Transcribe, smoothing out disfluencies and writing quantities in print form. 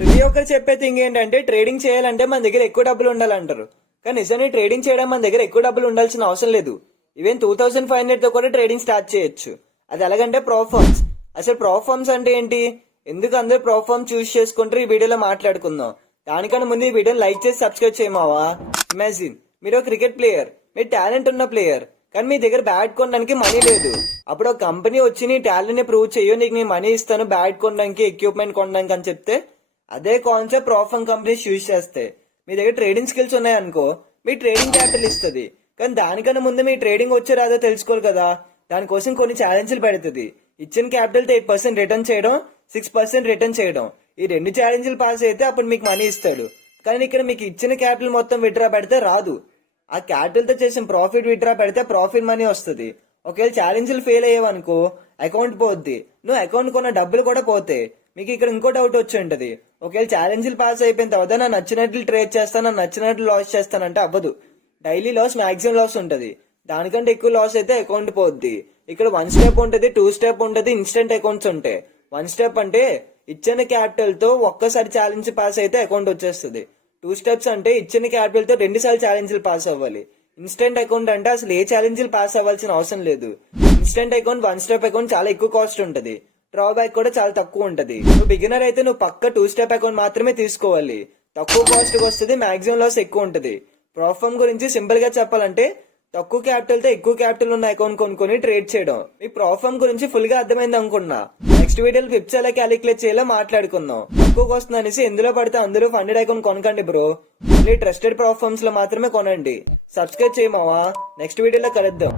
ప్రతి ఒక్కరు చెప్పే థింగ్ ఏంటంటే ట్రేడింగ్ చేయాలంటే మన దగ్గర ఎక్కువ డబ్బులు ఉండాలంటారు. కానీ నిజాన్ని ట్రేడింగ్ చేయడం మన దగ్గర ఎక్కువ డబ్బులు ఉండాల్సిన అవసరం లేదు. ఈవెన్ 2500 తో కూడా ట్రేడింగ్ స్టార్ట్ చేయొచ్చు. అది ఎలాగంటే ప్రాఫార్మ్స్. అసలు ప్రాఫార్మ్స్ అంటే ఏంటి, ఎందుకు అందరూ ప్రాఫార్మ్ చూస్ చేసుకుంటారు, ఈ వీడియోలో మాట్లాడుకుందాం. దానికన్నా ముందు ఈ వీడియోని లైక్ చేసి సబ్స్క్రైబ్ చేయమావా. ఇమాజిన్ మీరు ఒక క్రికెట్ ప్లేయర్, మీరు టాలెంట్ ఉన్న ప్లేయర్, కానీ మీ దగ్గర బ్యాట్ కొనడానికి మనీ లేదు. అప్పుడు ఒక కంపెనీ వచ్చి నీ టాలెంట్ ని ప్రూవ్ చేయో, నీకు నేను మనీ ఇస్తాను బ్యాట్ కొనడానికి, ఎక్విప్మెంట్ కొనడానికి అని చెప్తే, అదే కాన్సెప్ట్ ప్రాఫార్మ్ కంపెనీస్ యూజ్ చేస్తాయి. మీ దగ్గర ట్రేడింగ్ స్కిల్స్ ఉన్నాయనుకో, మీ ట్రేడింగ్ క్యాపిటల్ ఇస్తుంది. కానీ దానికన్నా ముందు మీ ట్రేడింగ్ వచ్చే రాదో తెలుసుకోవాలి కదా. దానికోసం కొన్ని ఛాలెంజ్లు పెడుతుంది. ఇచ్చిన క్యాపిటల్ 8% రిటర్న్ చేయడం, 6% రిటర్న్ చేయడం. ఈ 2 ఛాలెంజ్లు పాస్ అయితే అప్పుడు మీకు మనీ ఇస్తాడు. కానీ ఇక్కడ మీకు ఇచ్చిన క్యాపిటల్ మొత్తం విత్డ్రా పెడితే రాదు. ఆ క్యాపిటల్ తో చేసిన ప్రాఫిట్ విత్డ్రా పెడితే ప్రాఫిట్ మనీ వస్తుంది. ఒకవేళ ఛాలెంజ్లు ఫెయిల్ అయ్యేవనుకో అకౌంట్ పోద్ది, నువ్వు అకౌంట్ కొన్న డబ్బులు కూడా పోతాయి. మీకు ఇక్కడ ఇంకో డౌట్ వచ్చి ఉంటది, ఒకవేళ ఛాలెంజ్లు పాస్ అయిపోయిన తర్వాత నా నచ్చినట్లు ట్రేడ్ చేస్తాను, నా నచ్చినట్లు లాస్ చేస్తానంటే అవ్వదు. డైలీ లాస్, మాక్సిమం లాస్ ఉంటది. దానికంటే ఎక్కువ లాస్ అయితే అకౌంట్ పోద్ది. ఇక్కడ 1 స్టెప్ ఉంటది, 2 స్టెప్ ఉంటది, ఇన్స్టెంట్ అకౌంట్స్ ఉంటాయి. 1 స్టెప్ అంటే ఇచ్చిన క్యాపిటల్ తో ఒక్కసారి ఛాలెంజ్ పాస్ అయితే అకౌంట్ వచ్చేస్తుంది. 2 స్టెప్స్ అంటే ఇచ్చిన క్యాపిటల్ తో 2 సార్లు ఛాలెంజ్లు పాస్ అవ్వాలి. ఇన్స్టెంట్ అకౌంట్ అంటే అసలు ఏ ఛాలెంజ్లు పాస్ అవ్వాల్సిన అవసరం లేదు. ఇన్స్టెంట్ అకౌంట్ 1 స్టెప్ అకౌంట్ చాలా ఎక్కువ కాస్ట్ ఉంటది, డ్రాబ్యాక్ కూడా చాలా తక్కువ ఉంటది. నువ్వు బిగినర్ అయితే నువ్వు పక్క 2 స్టెప్ అకౌంట్ మాత్రమే తీసుకోవాలి. తక్కువ కాస్ట్ వస్తుంది, మాక్సిమం లాస్ ఎక్కువ ఉంటది. ప్రాఫార్మ్ గురించి సింపుల్ గా చెప్పాలంటే తక్కువ క్యాపిటల్ తో ఎక్కువ క్యాపిటల్ ఉన్న అకౌంట్ కొనుక్కొని ట్రేడ్ చేయడం. మీ ప్రాఫార్మ్ గురించి ఫుల్ గా అర్థమైంది అనుకున్నా. నెక్స్ట్ వీడియోలో పిప్స్ ఎలా క్యాలిక్యులేట్ చేయాలో మాట్లాడుకుందాం. తక్కువ వస్తుంది అనేసి ఎందులో పడితే అందులో ఫండెడ్ అకౌంట్ కొనకండి బ్రో. ఓన్లీ ట్రస్టెడ్ ప్రాఫార్మ్స్ లో మాత్రమే కొనండి. సబ్స్క్రైబ్ చేయమావా. నెక్స్ట్ వీడియోలో కలుద్దాం.